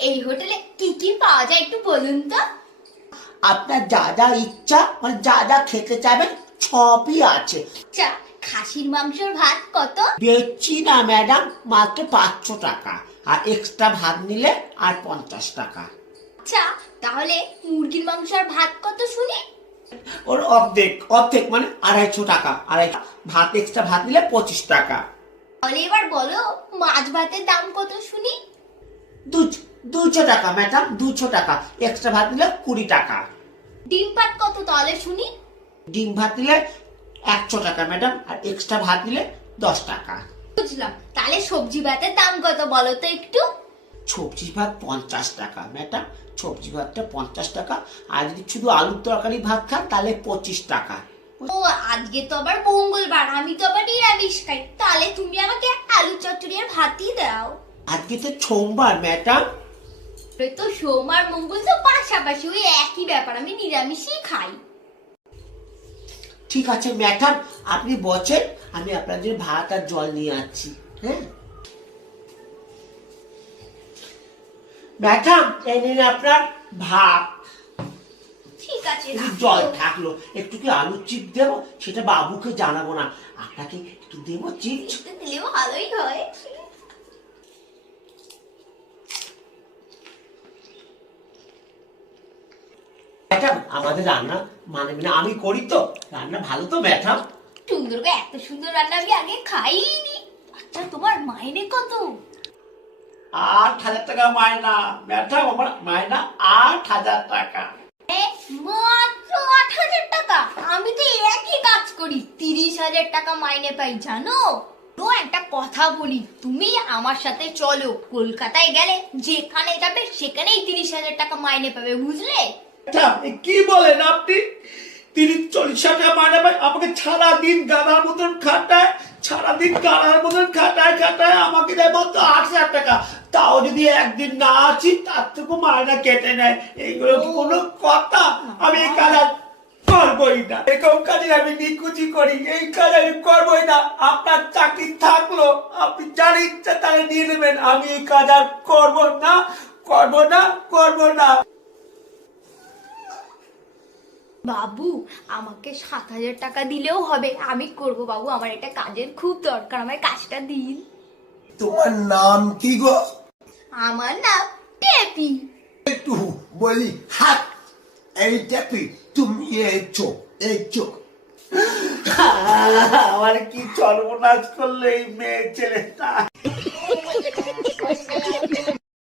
এই হোটেলে কি কি পাওয়া যায় একটু বলুন তো? আপনার যা যা ইচ্ছা মানে যা যা খেতে চাইবেন সবই আছে। আচ্ছা খাসির মাংসর ভাত কত? বেচছি না ম্যাডাম মাত্র পাঁচশো টাকা। আর এক্সট্রা ভাত নিলে আর পঞ্চাশ টাকা। আচ্ছা তাহলে মুরগির মাংস আর ভাত কত শুনি? ওর অর্ধেক অর্ধেক মানে আড়াইশো টাকা আড়াই ভাত এক্সট্রা ভাত নিলে পঁচিশ টাকা। তাহলে এবার বলো মাছ ভাতের দাম কত শুনি? দু দুশো টাকা ম্যাডাম দুশো টাকা। এক্সট্রা ভাত নিলে কুড়ি টাকা। ডিম ভাত কত তাহলে শুনি? ডিম ভাত নিলে একশো টাকা ম্যাডাম আর এক্সট্রা ভাত নিলে দশ টাকা। বুঝলাম। তাহলে সবজি ভাতের দাম কত বলো তো একটু? সবজি ভাত পঞ্চাশ টাকা ম্যাডাম। সবজি ভাতটা পঞ্চাশ টাকা। আর যদি শুধু আলুর তরকারি ভাত খান তাহলে পঁচিশ টাকা। ও আজকে তো আবার মঙ্গলবার আমি তো আবার নিরামিষ খাই। তাহলে তুমি আমাকে আলু চচ্চড়ি আর ভাতই দাও। আজকে তো সোমবার ম্যাডাম। তো সোম আর মঙ্গল তো পাশাপাশি ওই একই ব্যাপার আমি নিরামিষই খাই। ঠিক আছে ম্যাডাম আপনি বসেন আমি আপনাদের ভাত আর জল নিয়ে আসছি হ্যাঁ? ম্যাডাম এই নিন আপনার ভাত। ঠিক আছে জল থাকল একটু কি আলুর চিপ দেবো? সেটা বাবুকে জানাব না আপনাকে একটু দেবো একটু দিলেও ভালোই হয় ম্যাডাম আমাদের রান্না মানে না আমি করি তো রান্না ভালো তো ম্যাডাম এত সুন্দর রান্না আমি আগে খাইনি। আচ্ছা তোমার মাইনে কত? আট হাজার টাকা মায়না ম্যাডাম আমার মায়না আট হাজার টাকা। মাত্র আট হাজার টাকা? আমি তো একই কাজ করি তিরিশ হাজার টাকা মাইনে পাই জানো? তো একটা কথা বলি তুমি আমার সাথে চলো কলকাতায় গেলে যেখানে যাবে সেখানেই তিরিশ হাজার টাকা মাইনে পাবে বুঝলে? কি বলেন আপনি? তিরিশ চল্লিশ টাকা মায়না পাই আমাকে সারাদিন গানার মতন খাটায়, সারাদিন গানার মতন খাটায় খাটায় আমাকে দেয় মাত্র আট হাজার টাকা। তাও যদি একদিন না আছি, তার থেকে মায়না কেটে নেয়। এইগুলো কোনো কথা? আমি এই কাজ আর করবোই না। এরকম কাজে আমি নিকুচি করি, এই কাজ আমি করবোই না। আপনার চাকরি থাকল, আপনি যার ইচ্ছা তারা নিয়ে নেবেন। আমি এই কাজ আর করব না করব না করব না। বাবু আমাকে সাত হাজার টাকা দিলেও হবে। আমি করব বাবু আমার একটা কাজের খুব দরকার আমার কাজটা দিন। তোমার নাম কি গো? আমার নাম টেপি। একটু বলি হাত এইটা কি তুমি এসো এসো আমার কি সর্বনাশ করলে এই মেয়ে ছেলেটা?